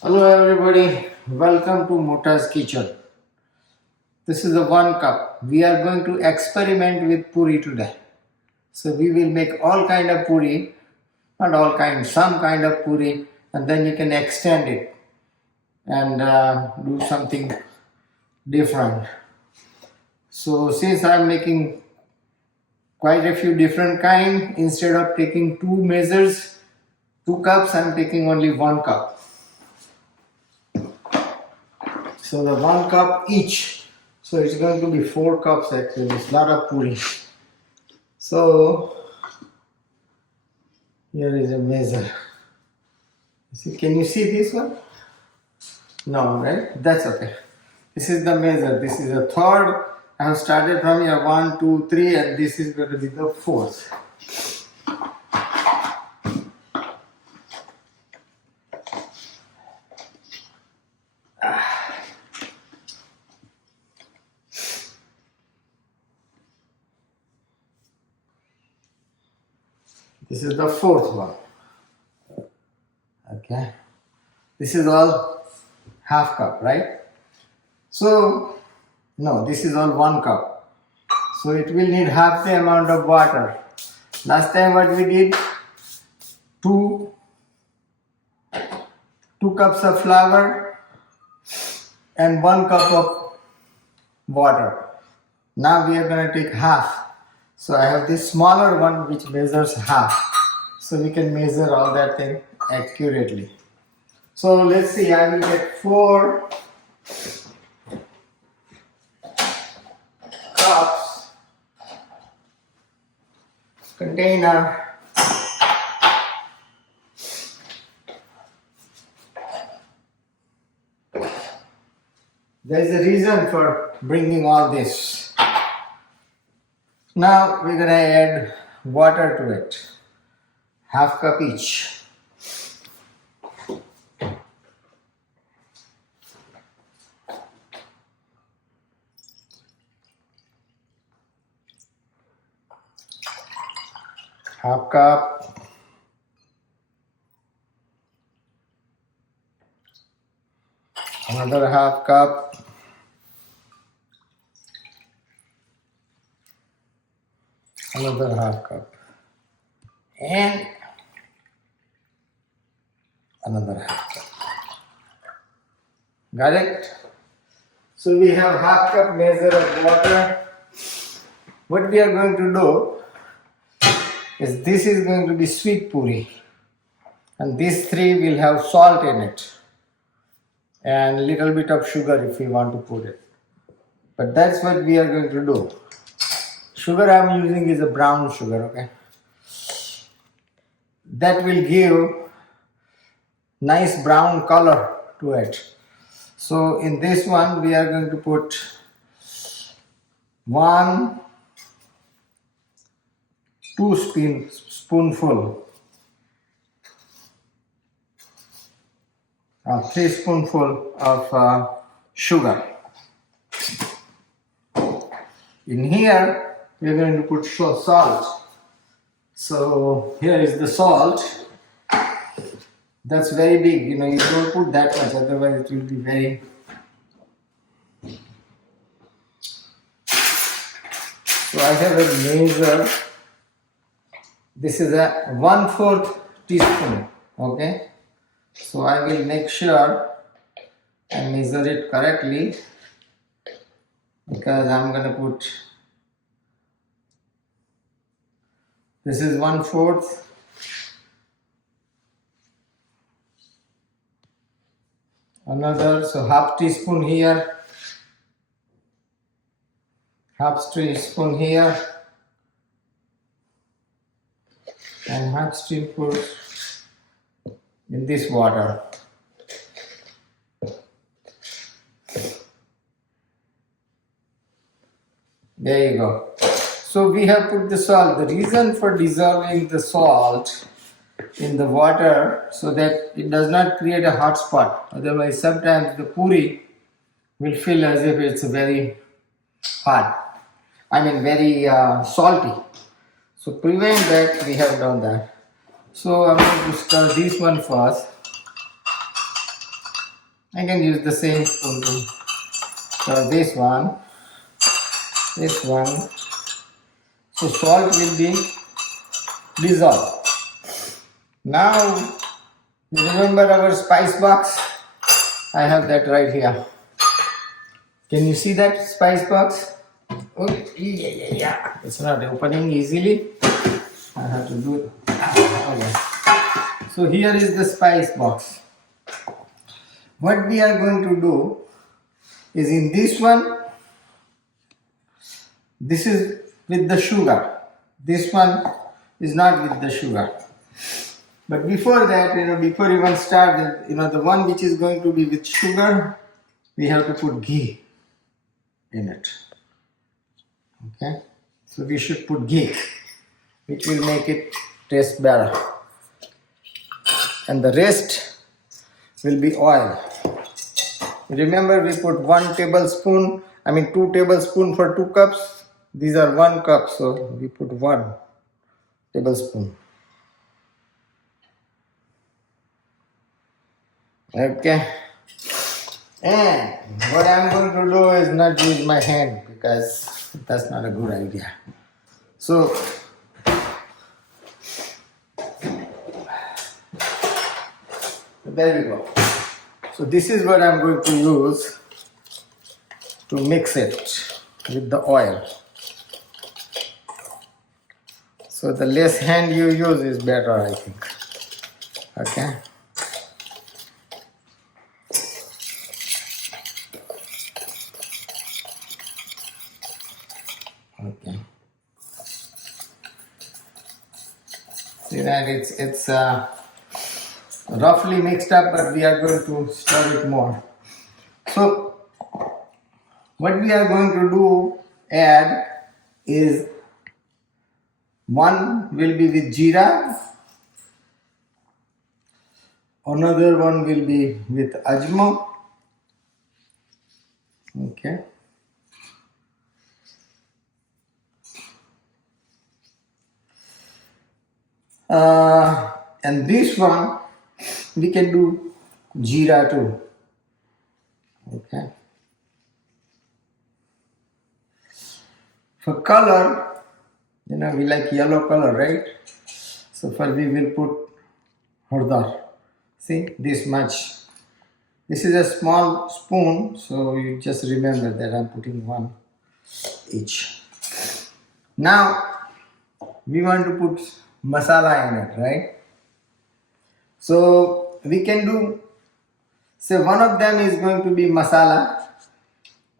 Hello everybody, welcome to Mota's Kitchen. This is a 1 cup. We are going to experiment with puri today. So we will make all kind of puri, not all kind, some kind of puri, and then you can extend it and do something different. So since I am making quite a few different kind, instead of taking two measures, 2 cups, I am taking only 1 cup. So the 1 cup each. So it's going to be 4 cups actually. It's a lot of puri. So here is a measure. Can you see this one? No, right? That's okay. This is the measure. This is a third. I have started from here 1, 2, 3, and this is going to be the fourth. This is the fourth one. Okay. This is all half cup, right? So, no, this is all 1 cup. So it will need half the amount of water. Last time what we did, two cups of flour and 1 cup of water. Now we are going to take half. So I have this smaller one which measures half. So we can measure all that thing accurately. So let's see, I will get 4 cups container. There is a reason for bringing all this. Now we're going to add water to it. Half cup each. Half cup. Another half cup. Another half cup. And another half cup. Got it? So we have half cup measure of water. What we are going to do is this is going to be sweet puri. And these three will have salt in it. And little bit of sugar if we want to put it. But that's what we are going to do. Sugar I am using is a brown sugar, okay? That will give nice brown color to it. So in this one we are going to put 2 spoonful, 3 spoonful of sugar. In here we are going to put salt. So here is the salt. That's very big, you don't put that much, otherwise it will be very. So I have a measure. This is a 1/4 teaspoon, okay? So I will make sure I measure it correctly because I'm going to put, this is 1/4. Another, so half teaspoon here, half teaspoon here, and half teaspoon in this water. There you go. So we have put the salt. The reason for dissolving the salt in the water so that it does not create a hot spot. Otherwise sometimes the puri will feel as if it's very hot. Very salty. So prevent that, we have done that. So I'm going to stir this one first. I can use the same spoon to for this one, this one. So salt will be dissolved. Now, you remember our spice box? I have that right here. Can you see that spice box? Okay, yeah. It's not opening easily. I have to do it. Okay. So here is the spice box. What we are going to do is in this one, this is with the sugar. This one is not with the sugar. But before that, before even start, the one which is going to be with sugar, we have to put ghee in it. Okay, so we should put ghee, which will make it taste better. And the rest will be oil. Remember, we put 2 tablespoons for 2 cups. These are 1 cup, so we put 1 tablespoon. Okay. And what I'm going to do is not use my hand because that's not a good idea. So there we go. So this is what I'm going to use to mix it with the oil. So the less hand you use is better, I think. Okay. Okay. See that it's roughly mixed up, but we are going to stir it more. So what we are going to add is one will be with jeera, another one will be with ajmo. Okay. And this one we can do jeera too. Okay. For color, we like yellow color, right? So first we will put hardar. See, this much. This is a small spoon, so you just remember that I'm putting 1 each. Now we want to put masala in it, right? So we can do, say one of them is going to be masala,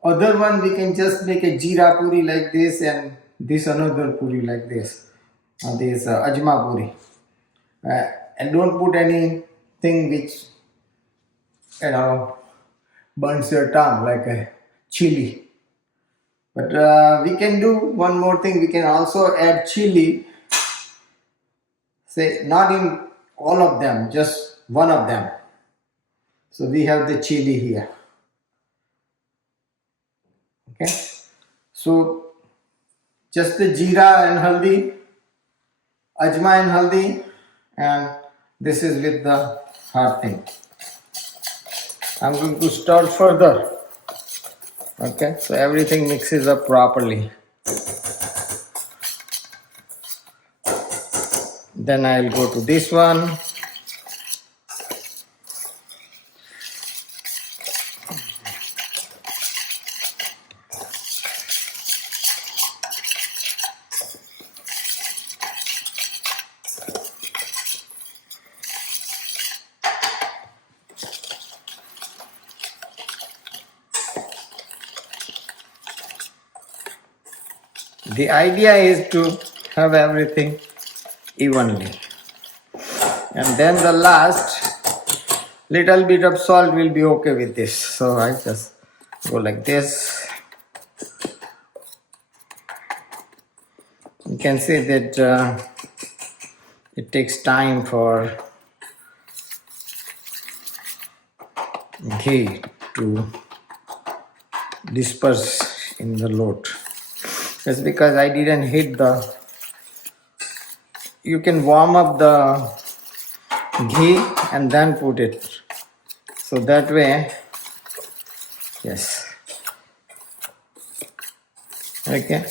other one we can just make a jeera puri like this, and this another puri like this, this ajma puri, and don't put anything which burns your tongue like a chili. But we can do one more thing. We can also add chili, say not in all of them, just one of them. So we have the chili here. Okay, so just the jeera and haldi, ajma and haldi, and this is with the hard thing. I'm going to stir further. Okay, so everything mixes up properly. Then I'll go to this one. The idea is to have everything evenly, and then the last little bit of salt will be okay with this. So I just go like this. You can see that it takes time for ghee to disperse in the load. That's because I didn't hit the. You can warm up the ghee and then put it. So that way Yes. Okay.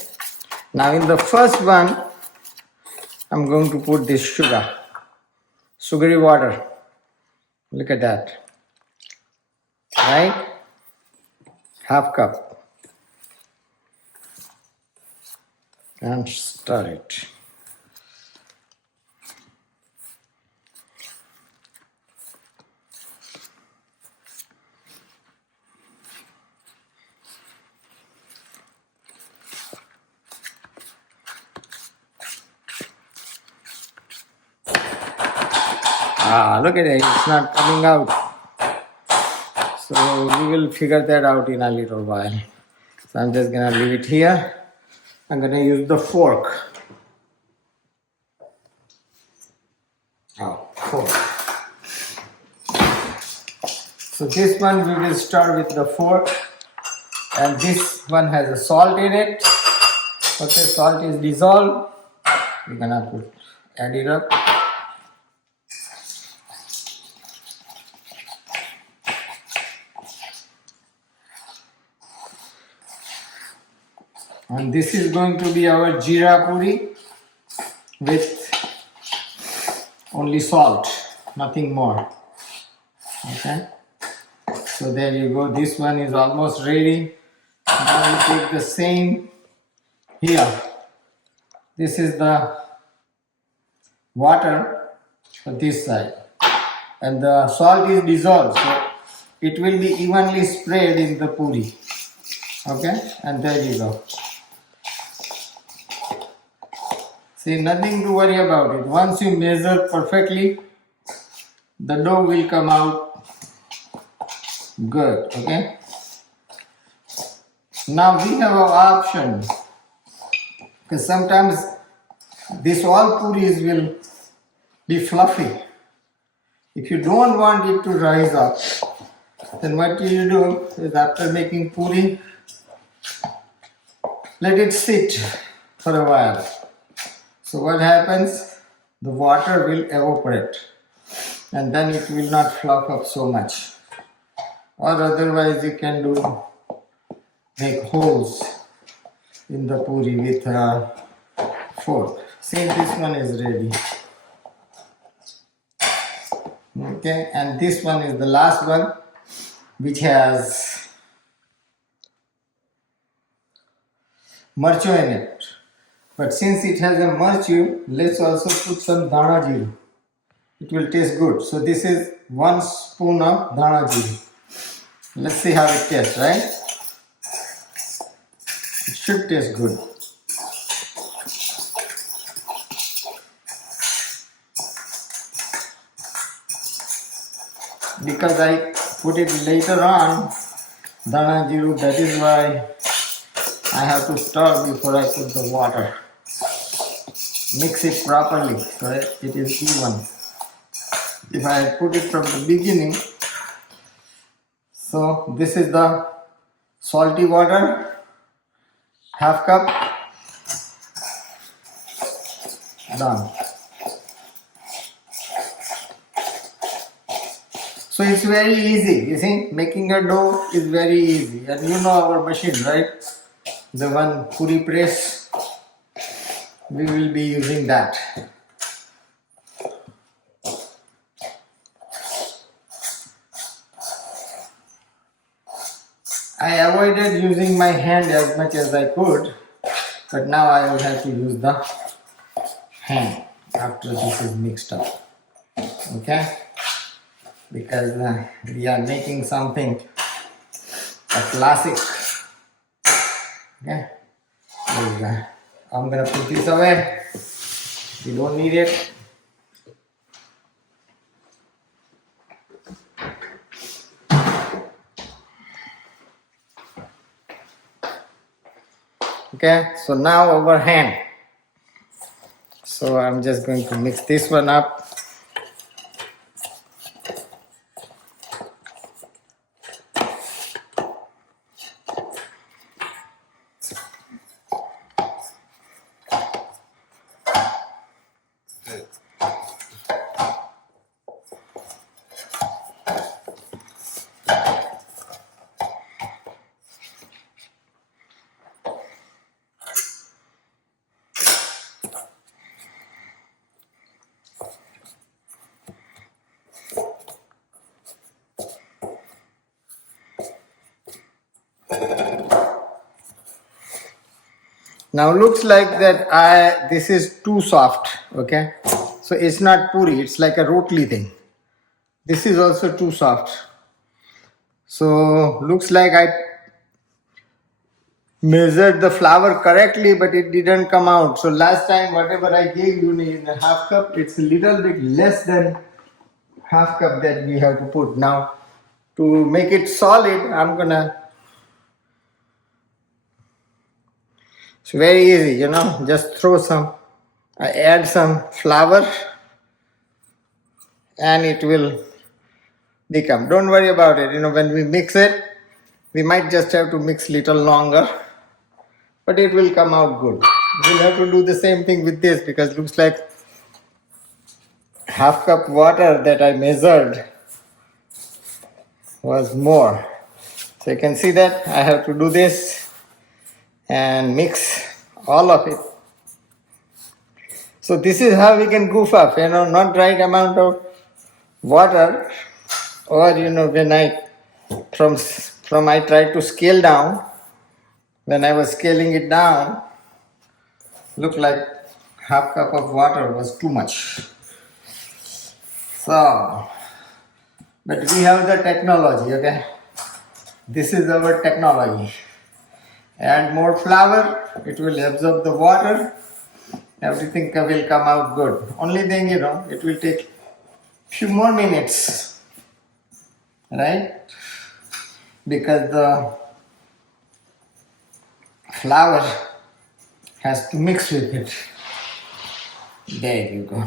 Now in the first one, I'm going to put this sugary water. Look at that. Right? Half cup. And stir it. Look at it, it's not coming out. So we will figure that out in a little while. So I'm just gonna leave it here. I'm gonna use the fork. Fork. So this one we will start with the fork, and this one has a salt in it. Okay, salt is dissolved. We're gonna add it up. And this is going to be our jeera puri with only salt, nothing more. Okay, so there you go. This one is almost ready. Now we take the same here. This is the water for this side, and the salt is dissolved, so it will be evenly spread in the puri. Okay, and there you go. See, nothing to worry about it. Once you measure perfectly, the dough will come out good. Okay. Now we have an option, because sometimes this all puris will be fluffy. If you don't want it to rise up, then what you do is, after making puri, let it sit for a while. So what happens? The water will evaporate, and then it will not fluff up so much. Or otherwise you can make holes in the puri with a fork. See, this one is ready. Okay, and this one is the last one, which has marcho in it. But since it has a marcho, let's also put some dana jeeru. It will taste good. So this is 1 spoon of dana jeeru. Let's see how it tastes, right? It should taste good. Because I put it later on, dana jeeru, that is why I have to stir before I put the water. Mix it properly so that it is even. If I put it from the beginning, so this is the salty water, half cup, done. So it's very easy, you see, making a dough is very easy. And you know our machine, right? The one puri press, we will be using that. I avoided using my hand as much as I could, but now I will have to use the hand after this is mixed up. Okay? Because we are making something, a classic. Okay? I'm gonna put this away. We don't need it. Okay, so now over hand. So I'm just going to mix this one up. Now looks like that this is too soft, okay? So it's not puri, it's like a rotli thing. This is also too soft. So looks like I measured the flour correctly, but it didn't come out. So last time whatever I gave you in a half cup, it's a little bit less than half cup that we have to put. Now to make it solid, it's very easy, just throw some, I add some flour and it will become. Don't worry about it. When we mix it, we might just have to mix little longer, but it will come out good. We'll have to do the same thing with this because it looks like half cup water that I measured was more. So you can see that I have to do this and mix all of it. So this is how we can goof up, not right amount of water, or when I from I tried to scale down, when I was scaling it down, looked like half cup of water was too much. So, but we have the technology, okay? This is our technology. Add more flour, it will absorb the water, everything will come out good. Only thing, it will take few more minutes, right? Because the flour has to mix with it. There you go.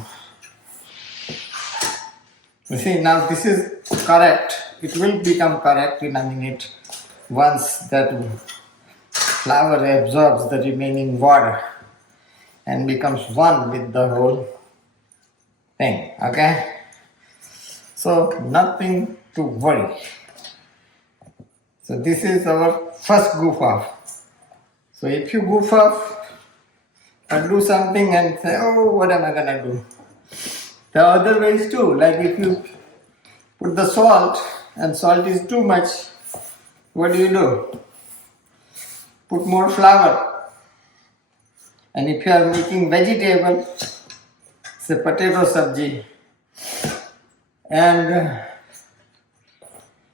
You see, now this is correct. It will become correct in a minute once that flour absorbs the remaining water and becomes one with the whole thing, okay? So nothing to worry. So this is our first goof off. So if you goof off or do something and say, oh, what am I gonna do? There are other ways too, like if you put the salt and salt is too much, what do? Put more flour. And if you are making vegetable, say potato sabji, and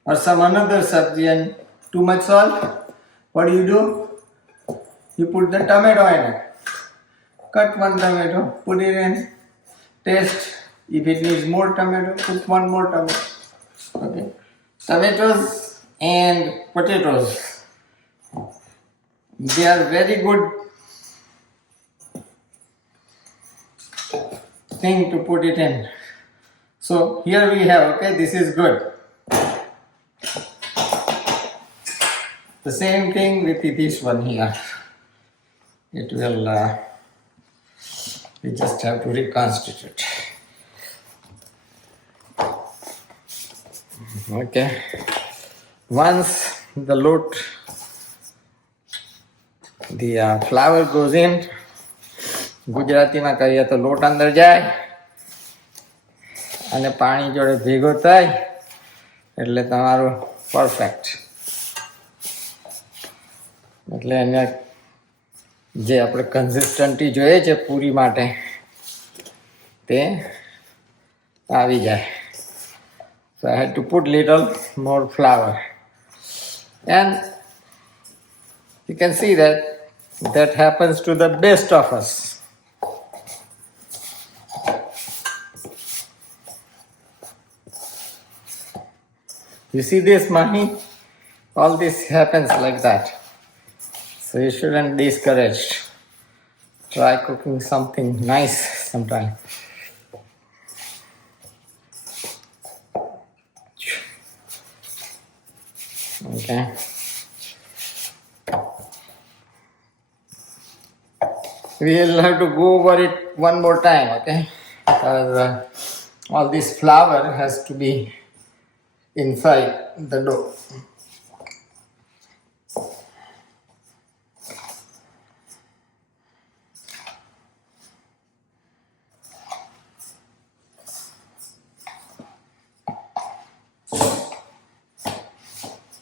or some another sabji and too much salt, what do? You put the tomato in it. Cut one tomato, put it in, taste. If it needs more tomato, put one more tomato. Okay. Tomatoes and potatoes, they are very good thing to put it in. So here we have, okay, this is good. The same thing with this one here. It will, we just have to reconstitute. Okay. Once the flour goes in, ગુજરાતીમાં કહીએ તો લોટ અંદર જાય અને પાણી જોડે ભેગો થાય એટલે તમારું પરફેક્ટ. એટલે એને જે આપણે કન્સિસ્ટન્સી જોઈએ છે પૂરી માટે તે આવી જાય. So I had to put little more flour, and you can see that happens to the best of us. You see this, Mahi? All this happens like that. So you shouldn't be discouraged. Try cooking something nice sometime. Okay. We'll have to go over it one more time, okay? Because all this flour has to be inside the dough.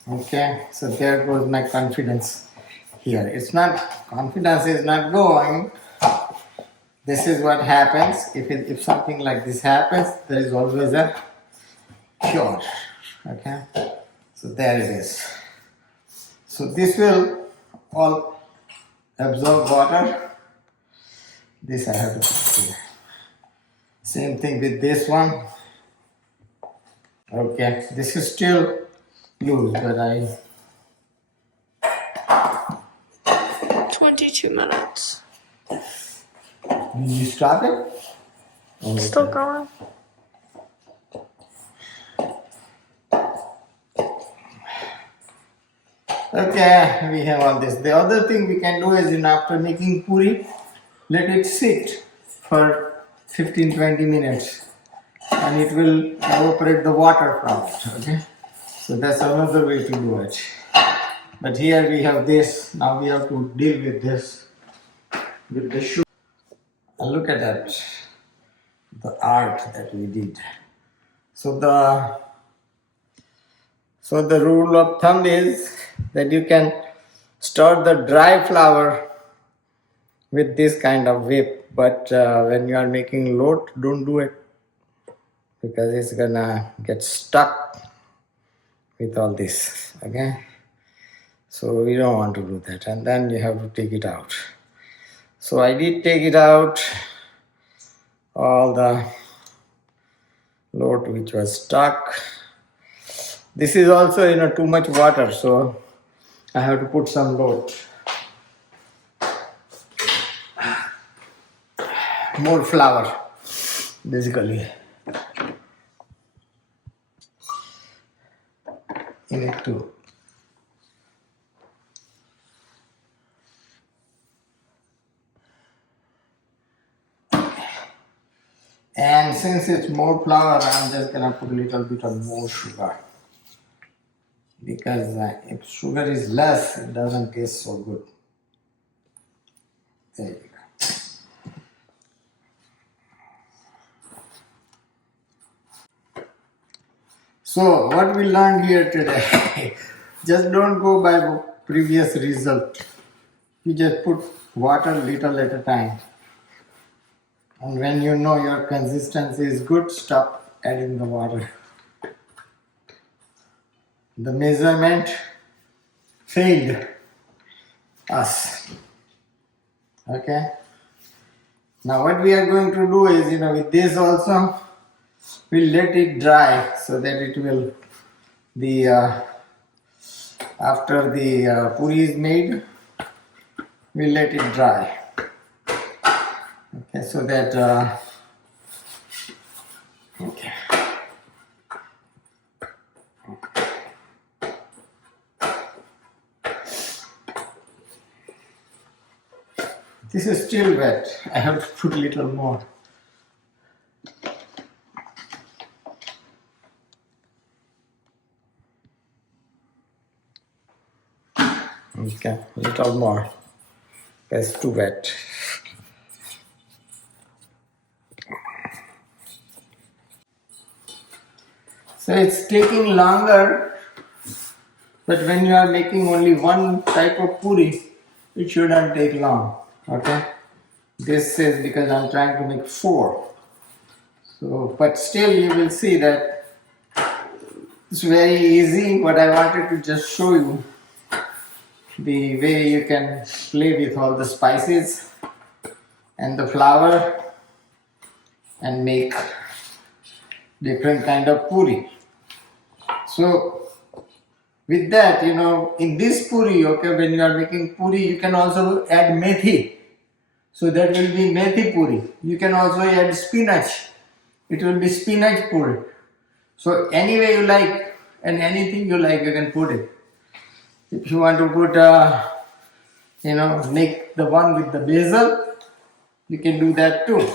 Okay, so there goes my confidence. here. It's not, confidence is not going. This is what happens. If something like this happens, there is always a cure. Okay, so there it is. So this will all absorb water. This I have to put here. Same thing with this one. Okay, this is still loose, but 22 minutes. Did you stop it? Oh, Still okay. going. Okay, we have all this. The other thing we can do is, after making puri, let it sit for 15-20 minutes and it will evaporate the water from it. Okay, so that's another way to do it. But here we have this. Now we have to deal with this, with the sugar. And look at that, the art that we did. So the rule of thumb is that you can store the dry flour with this kind of whip, but when you are making loaf, don't do it because it's gonna get stuck with all this. Okay, so we don't want to do that, and then you have to take it out. So I did take it out, all the loaf which was stuck. This is also too much water, so I have to put some loaf. More flour, basically, in it too. And since it's more flour, I'm just gonna put a little bit of more sugar. Because if sugar is less, it doesn't taste so good. There you go. So what we learned here today, just don't go by previous result. You just put water little at a time. And when you know your consistency is good, stop adding the water. The measurement failed us. Okay. Now what we are going to do is, with this also, we'll let it dry so that it will, after the puri is made, we'll let it dry. Okay, so that, okay. This is still wet. I have to put a little more. Okay, a little more. It's too wet. So it's taking longer, but when you are making only one type of puri, it shouldn't take long. Okay, this is because I'm trying to make 4. So, but still you will see that it's very easy. But I wanted to just show you the way you can play with all the spices and the flour and make different kind of puri. So with that, in this puri, okay, when you are making puri, you can also add methi. So that will be methi puri. You can also add spinach. It will be spinach puri. So any way you like and anything you like, you can put it. If you want to put, make the one with the basil, you can do that too.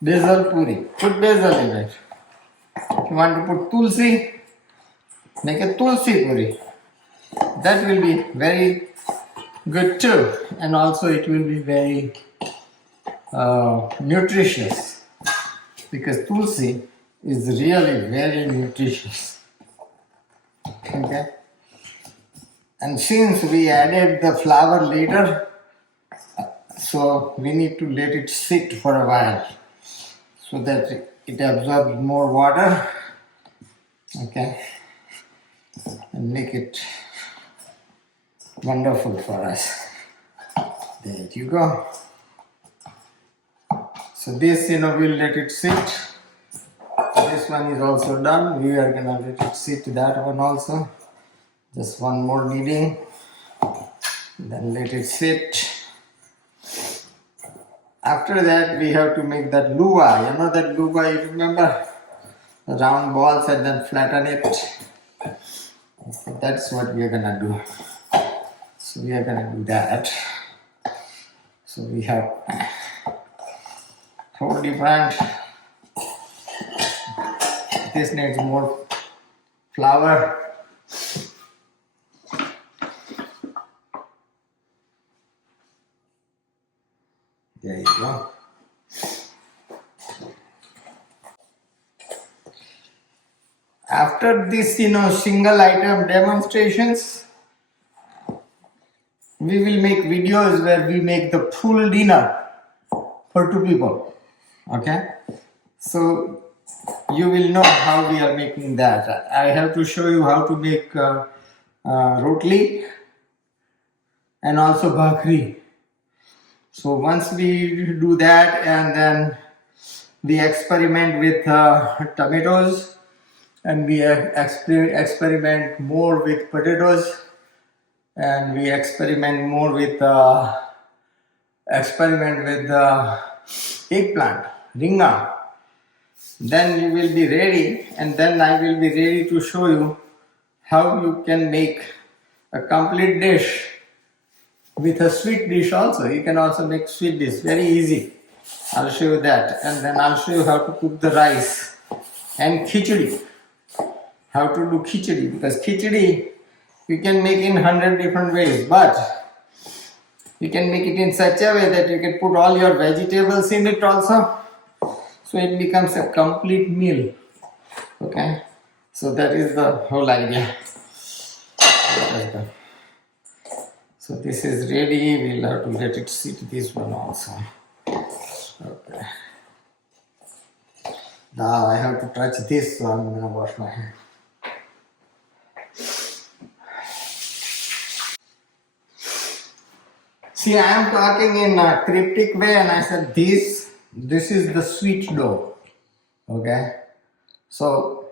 Basil puri. Put basil in it. If you want to put tulsi, make a tulsi puri. That will be very good too, and also it will be very nutritious, because tulsi is really very nutritious. Okay, And since we added the flour later, so we need to let it sit for a while so that it absorbs more water, okay, and make it wonderful for us. There you go. So this, we'll let it sit. This one is also done. We are gonna let it sit, that one also. Just one more kneading. Then let it sit. After that, we have to make that luva. You know that luva, you remember? Round balls and then flatten it. Okay, that's what we are gonna do. So we are gonna do that. So we have 4 different. This needs more flour. There you go. After this, single item demonstrations, we will make videos where we make the full dinner for 2 people. Okay? So you will know how we are making that. I have to show you how to make rotli and also bhakri. So once we do that, and then we experiment with tomatoes, and we experiment more with potatoes, and we experiment more with eggplant, ringa. Then you will be ready, and then I will be ready to show you how you can make a complete dish with a sweet dish also. You can also make sweet dish, very easy. I'll show you that, and then I'll show you how to cook the rice and khichdi. How to do khichdi, because khichdi you can make in 100 different ways, but you can make it in such a way that you can put all your vegetables in it also, so it becomes a complete meal. Okay, so that is the whole idea. So this is ready. We'll have to let it sit, this one also. Okay. Now I have to touch this, so I'm gonna wash my hand. See, I am talking in a cryptic way, and I said this is the sweet dough. Okay, so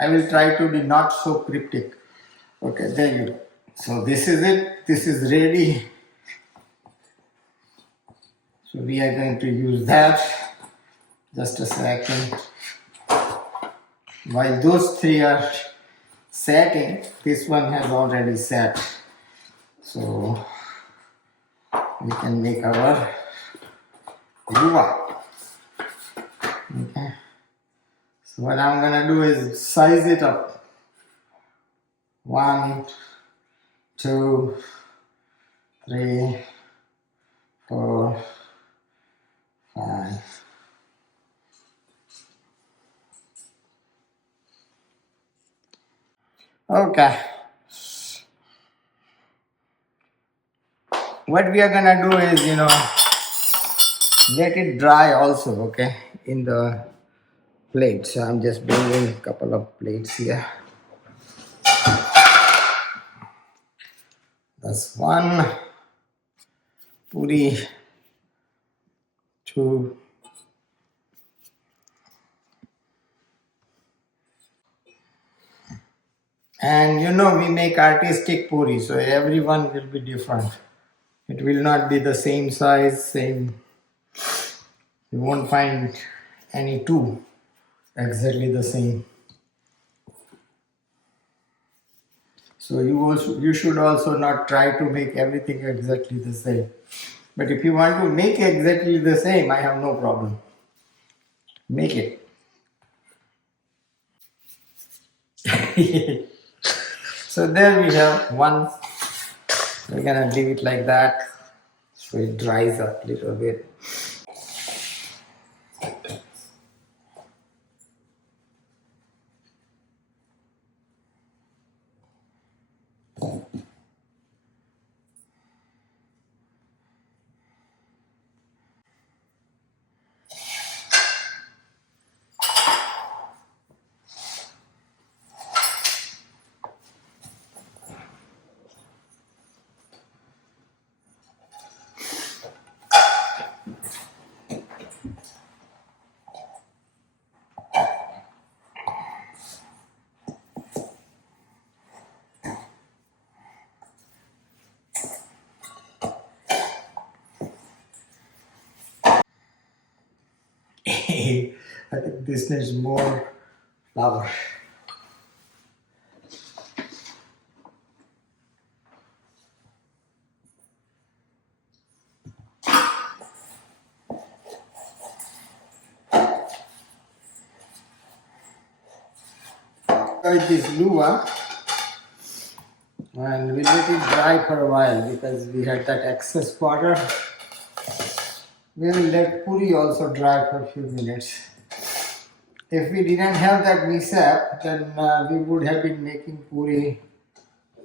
I will try to be not so cryptic. Okay, there you go. So this is it. This is ready. So we are going to use that. Just a second. While those 3 are setting, this one has already set. So we can make our luva. Okay. So what I'm gonna do is size it up. 1, 2, 3, 4, 5. Okay. What we are gonna do is, let it dry also, okay, in the plate. So I'm just bringing a couple of plates here. That's 1 puri, 2, and we make artistic puri, so everyone will be different. It will not be the same size, same. You won't find any 2 exactly the same. So you should also not try to make everything exactly the same. But if you want to make exactly the same, I have no problem. Make it. So there we have one. We're gonna leave it like that so it dries up a little bit. this needs more flour. This luva and we let it dry for a while because we had that excess water. We will let puri also dry for a few minutes. If we didn't have that mishap, then we would have been making puri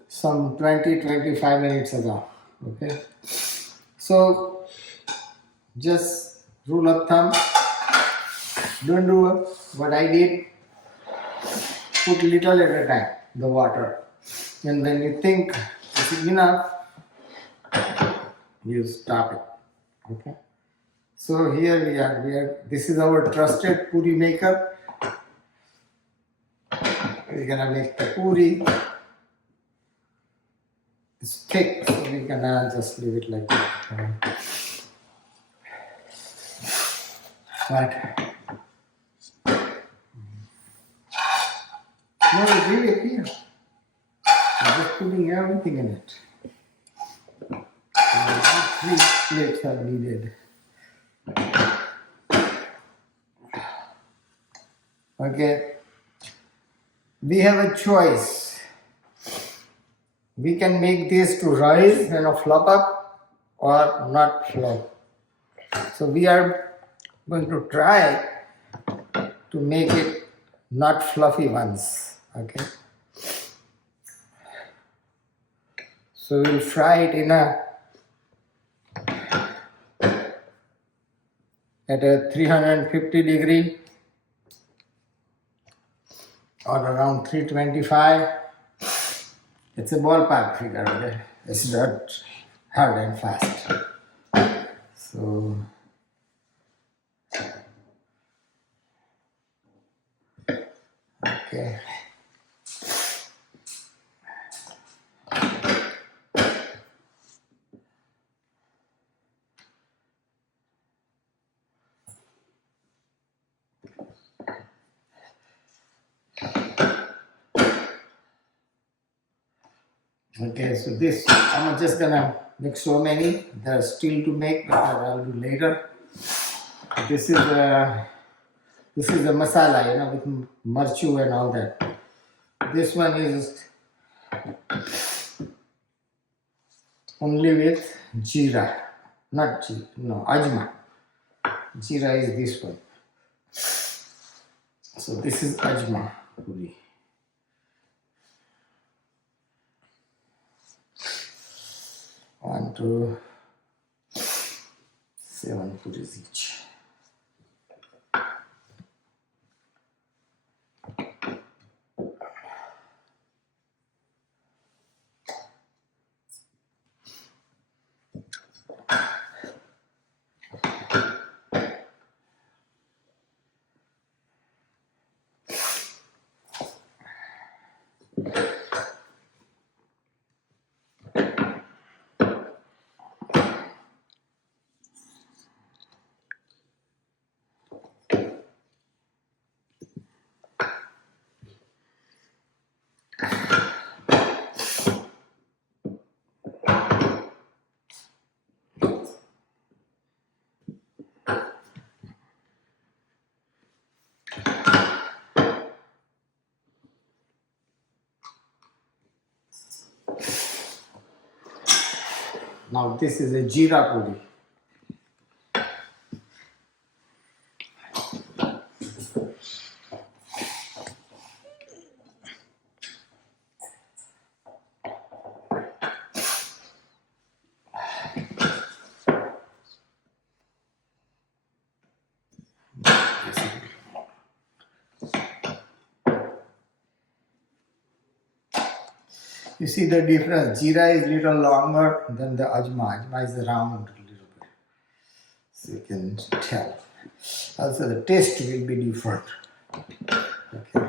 some 20-25 minutes ago. Okay, so just rule of thumb, don't do what I did. Put little at a time the water, and when you think this is enough, you stop it. Okay, so here we are. This is our trusted puri maker. We're gonna make the puri. It's thick, so we're gonna just leave it like that. But no, it's really clear. I'm just putting everything in it. Three plates are needed. Okay. We have a choice. We can make this to rise and flop up or not flop. So we are going to try to make it not fluffy ones. Okay. So we'll fry it at a 350 degree or around 325. It's a ballpark figure, okay? It's not hard and fast. So okay. Okay, so this, I'm just gonna make so many. There are still to make, but I'll do later. This is the masala, with marchu and all that. This one is only with jeera, not jeera, no, ajma. Jeera is this one. So this is ajma puri. 1, 2, 7 puris each. Now this is a jeera puri. You see the difference. Jeera is little longer than the ajma. Ajma is round a little bit. So you can tell. Also the taste will be different. Okay.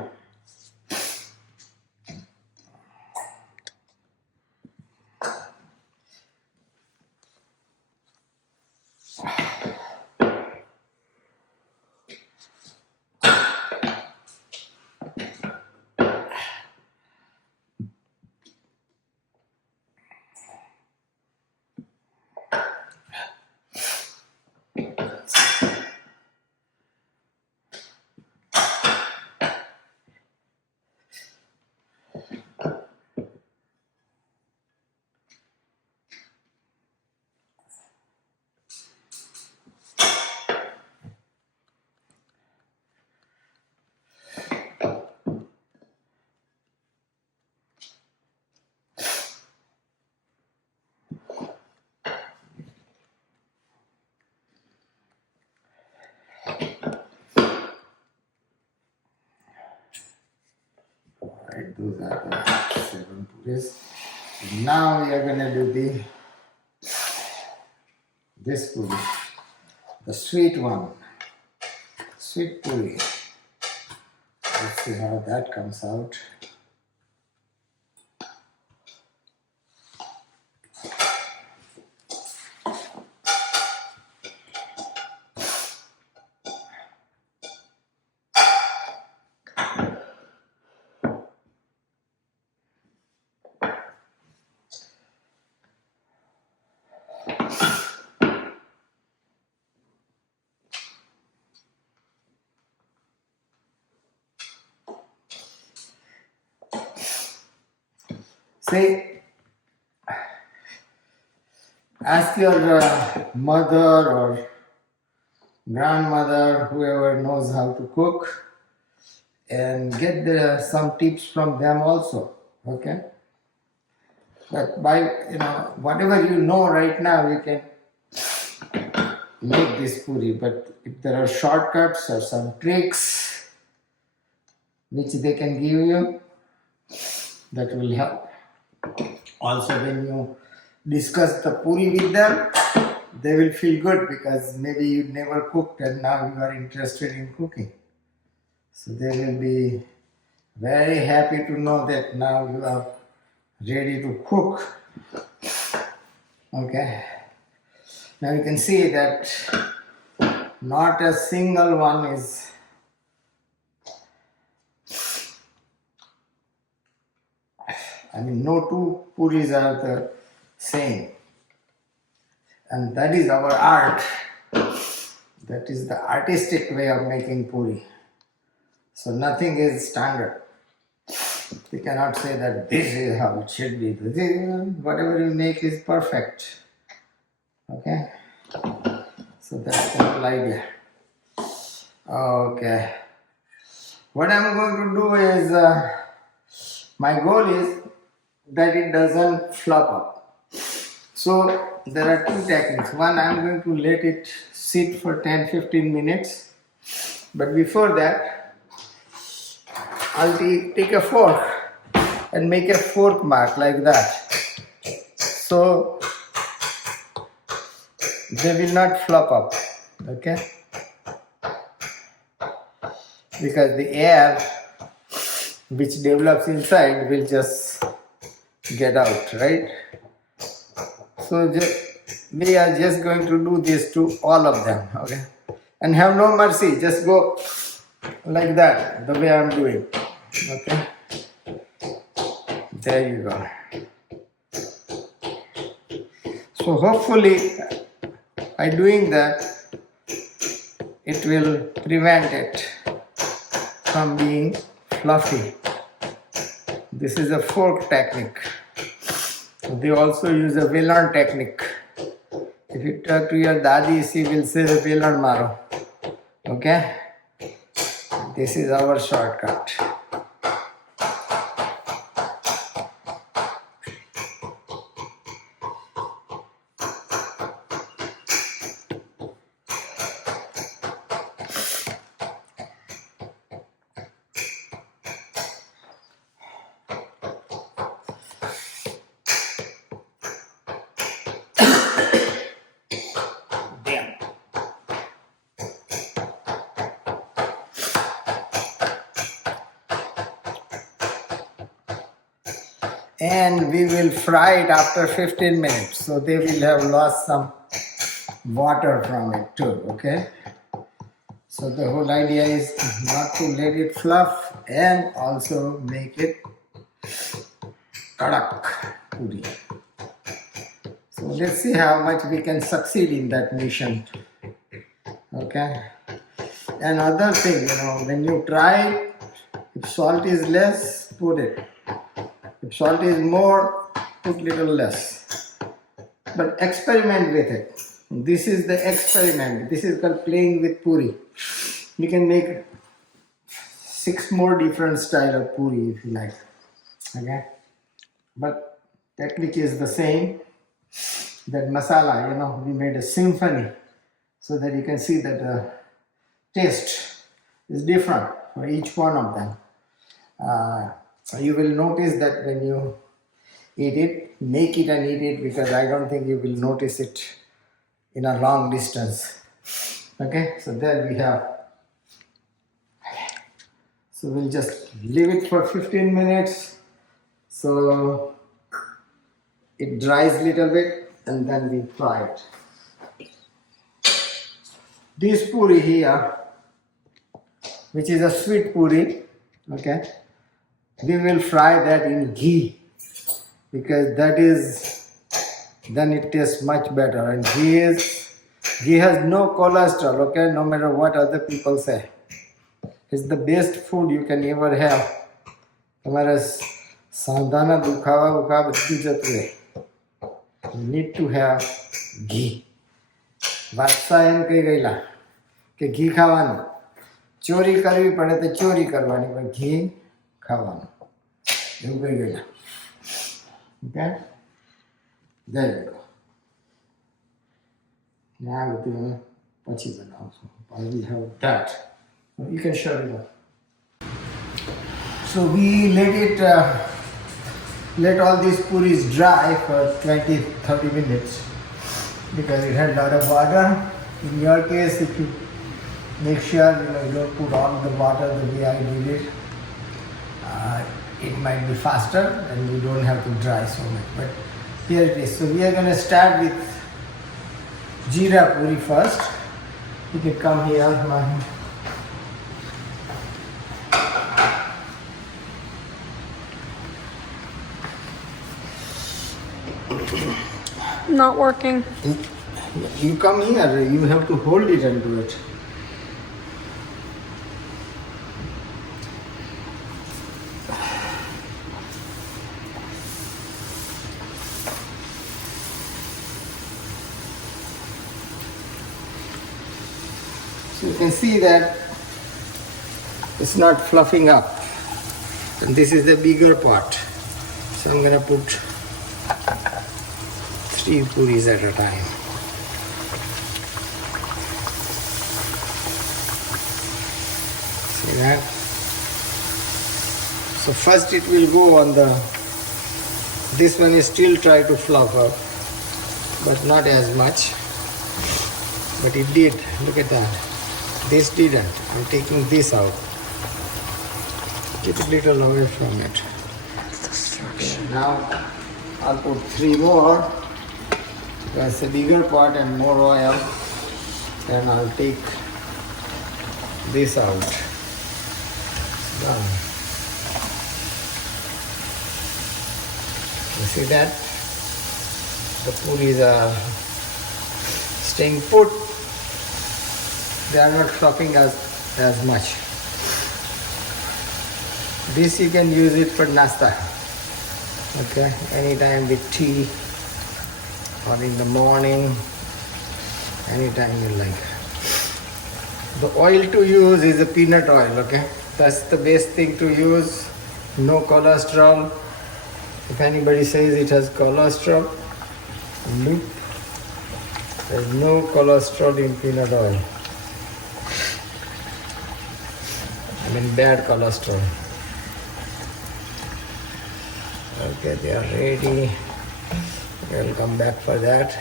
Those are the 7 puris. Now we are going to do this puri, the sweet one, sweet puri. Let's see how that comes out. See, ask your mother or grandmother, whoever knows how to cook, and get some tips from them also. Okay, but by whatever you know right now, you can make this puri. But if there are shortcuts or some tricks which they can give you, that will help. Also, when you discuss the puri with them, they will feel good because maybe you never cooked and now you are interested in cooking. So they will be very happy to know that now you are ready to cook. Okay. Now you can see that not a single one is no two puris are the same. And that is our art. That is the artistic way of making puri. So nothing is standard. You cannot say that this is how it should be. Whatever you make is perfect. Okay? So that's the whole idea. Okay. What I'm going to do is, my goal is that it doesn't flop up. So there are two techniques. One, I'm going to let it sit for 10-15 minutes. But before that, I'll take a fork and make a fork mark like that. So they will not flop up. Okay? Because the air which develops inside will just get out, right? So we are just going to do this to all of them, okay? And have no mercy, just go like that, the way I'm doing, okay? There you go. So hopefully, by doing that, it will prevent it from being fluffy. This is a fork technique. They also use a velan technique. If you talk to your dadi, she will say the velan maro. Okay? This is our shortcut. And we will fry it after 15 minutes. So they will have lost some water from it too, okay? So the whole idea is not to let it fluff and also make it kadak puri. So let's see how much we can succeed in that mission, okay? Another thing, when you try, if salt is less, put it. If salt is more, put little less. But experiment with it. This is the experiment. This is called playing with puri. You can make 6 more different style of puri if you like. Okay? But technique is the same. That masala, we made a symphony so that you can see that the taste is different for each one of them. You will notice that when you eat it, make it and eat it, because I don't think you will notice it in a long distance. Okay, so there we have. So we'll just leave it for 15 minutes so it dries a little bit, and then we fry it. This puri here, which is a sweet puri, okay, we will fry that in ghee, because that is, then it tastes much better. And ghee has no cholesterol, okay, no matter what other people say. It's the best food you can ever have. તમારે સાંધાના દુખાવા બુખાવા બધું જતું રહે. You need to have ghee. બાદશાહ એમ કહી ગયેલા કે ઘી ખાવાનું, ચોરી કરવી પડે તો ચોરી કરવાની, પણ ઘી ખાવાનું, એવું કહી ગયેલા. Okay, there you go. આ બધું અમે પછી બનાવશું. We have that. You can shut it off. So we let all these puris dry for 20-30 minutes, because it had a lot of water. In your case, if you make sure you don't put all the water the way I did it, it might be faster and you don't have to dry so much. But here it is. So we are going to start with jeera puri first. You can come here, Mahi. Not working. You come here, you have to hold it and do it. So you can see that it's not fluffing up. And this is the bigger part. So I'm going to put 3 puris at a time. See that? So first it will go on the, this one is still try to fluff up, but not as much. But it did, look at that. This didn't. I'm taking this out. Keep it a little away from it. Okay, now I'll put 3 more. That's a bigger pot and more oil. Then I'll take this out. Done. You see that? The puris are staying put. They are not fluffing as much. This you can use it for nasta. Okay, anytime with tea or in the morning, anytime you like. The oil to use is a peanut oil, okay? That's the best thing to use. No cholesterol. If anybody says it has cholesterol, nope. There's no cholesterol in peanut oil. I mean bad cholesterol. Okay, they are ready. We'll come back for that.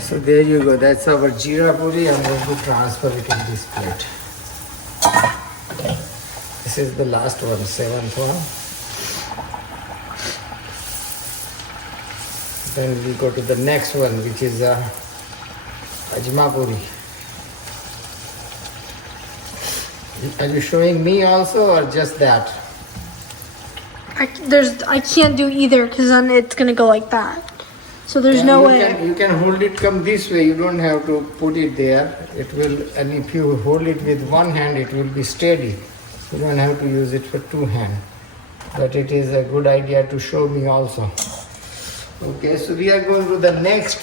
So there you go. That's our jeera puri. I'm going to transfer it in this plate. This is the last one, 7th one. Then we go to the next one, which is ajma puri. Are you showing me also or just that? I can't do either because then it's gonna go like that. So there's no way. You can hold it come this way. You don't have to put it there. It will, and if you hold it with one hand, it will be steady. You don't have to use it for 2 hands. But it is a good idea to show me also. Okay, so we are going to the next.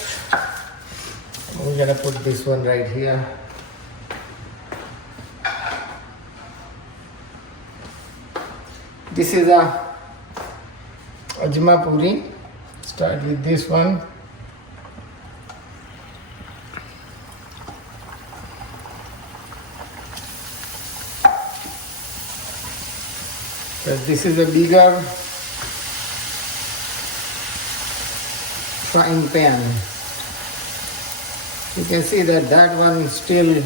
We're gonna put this one right here. This is a ajma puri. Start with this one. Because this is a bigger frying pan. You can see that that one still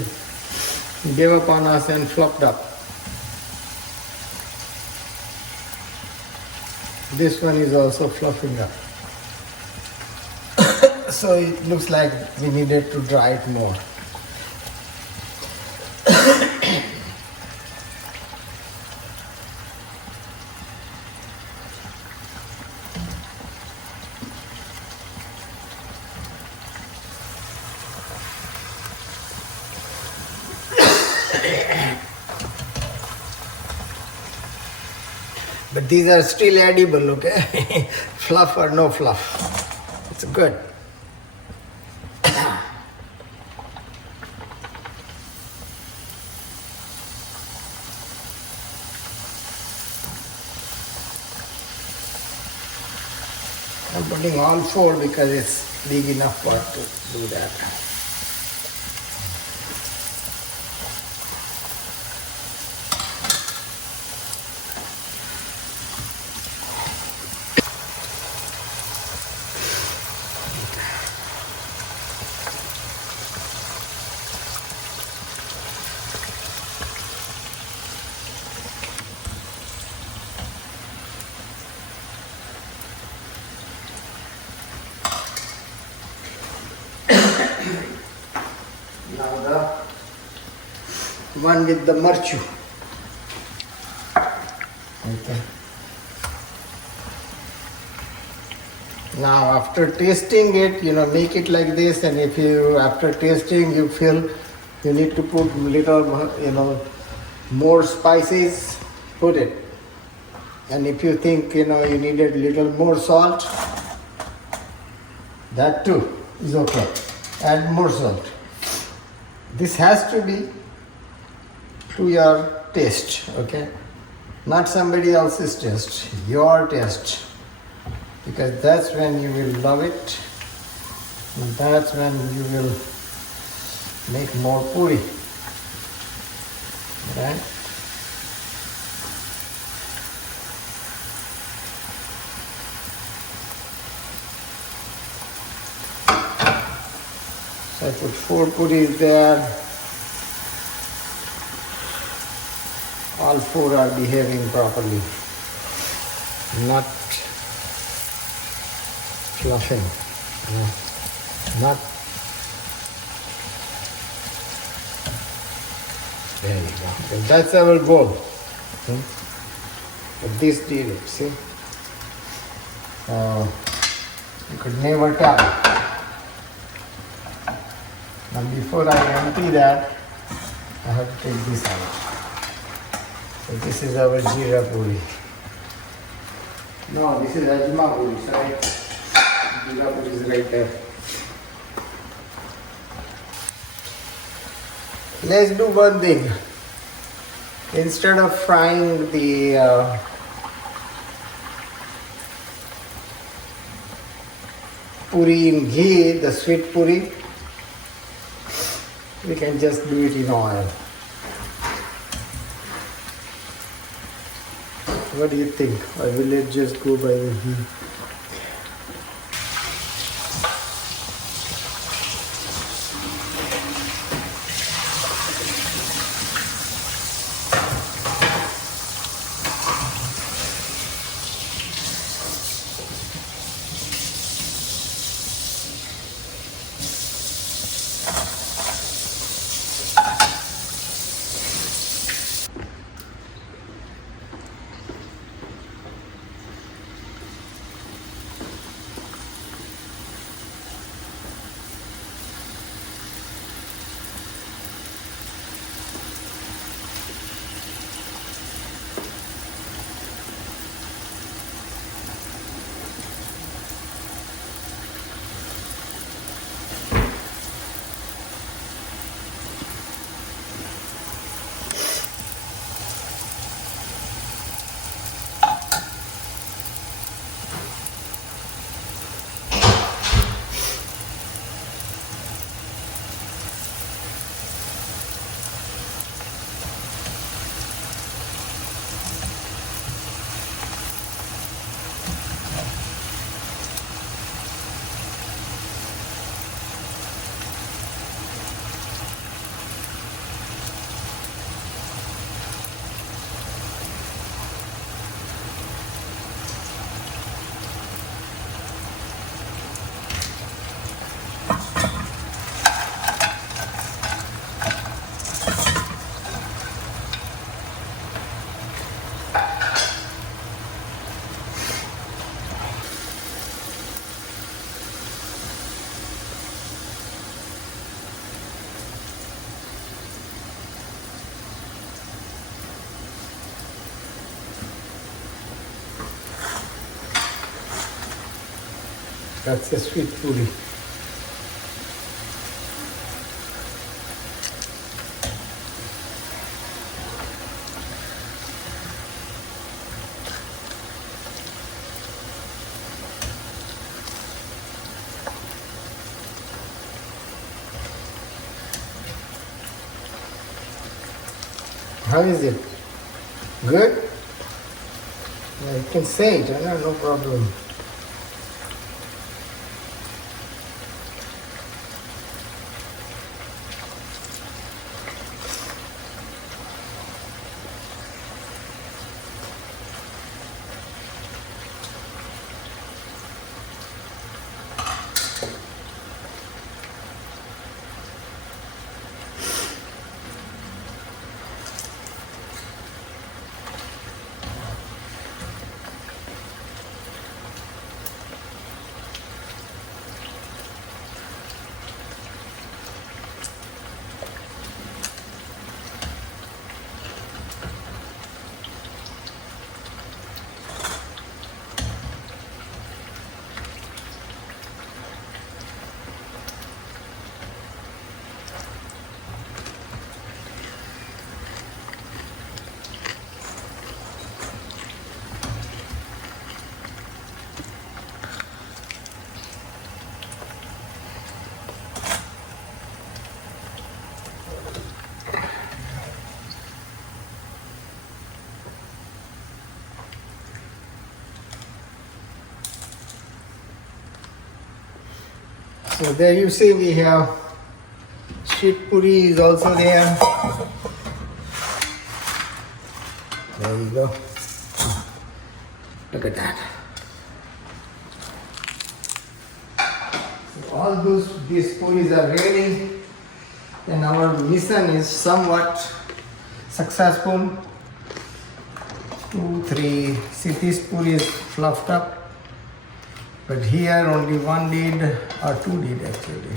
gave up on us and flopped up. This one is also fluffing up. So it looks like we needed to dry it more. But these are still edible, okay? Fluff or no fluff. It's good. I'm putting all four because it's big enough for it to do that. Now the one with the marchu. Okay. Now after tasting it, make it like this, and if you after tasting you feel you need to put little more spices, put it. And if you think you needed little more salt, that too is okay. Add more salt. This has to be to your taste, okay? Not somebody else's taste, your taste. Because that's when you will love it, and that's when you will make more puri, right? So I put 4 puris there. All 4 are behaving properly, not fluffing, not. There you go. And that's our goal. But this did it, see? You could never tell. Now before I empty that, I have to take this out. So this is our jeera puri. No, this is ajma puri, sorry. Jeera puri is right there. Let's do one thing. Instead of frying the puri in ghee, the sweet puri, we can just do it in oil. What do you think? Or will it just go by the ghee? That's a sweet puri. How is it? Good? Yeah, you can say it, no problem. So there you see we have sweet puri is also there. There you go. Look at that. So all these puris are ready, and our mission is somewhat successful. 2, 3. See, this puri is fluffed up. But here only one did, or 2 did actually.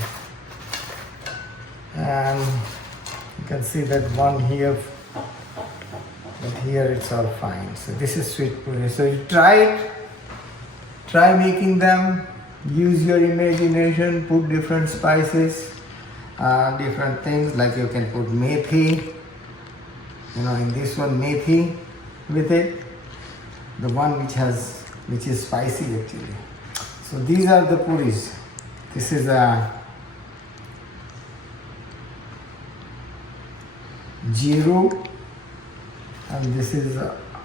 And you can see that one here, but here it's all fine. So this is sweet puri. So you try it, try making them, use your imagination, put different spices, different things, like you can put methi, in this one methi with it, the one which is spicy actually. So these are the puris. This is a jiru, and this is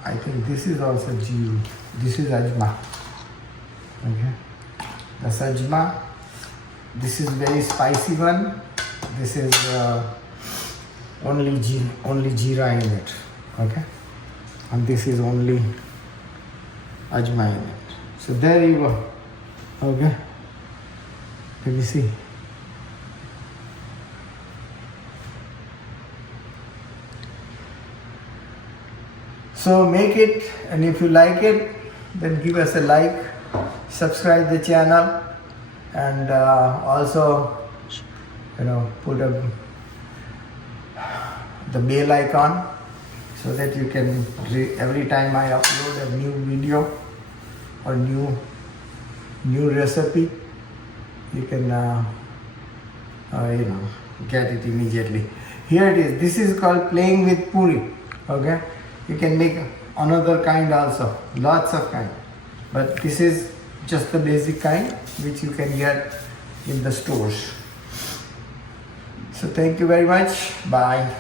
I think this is also jiru. This is ajma. Okay, that's ajma. This is very spicy one. This is only jeera in it. Okay, and this is only ajma in it. So there you go. Okay, let me see. So make it, and if you like it, then give us a like, subscribe the channel, and also put the bell icon so that you can every time I upload a new video or new recipe, you can get it immediately. Here it is. This is called playing with puri. Okay, you can make another kind also, lots of kind, but this is just the basic kind which you can get in the stores. So thank you very much. Bye.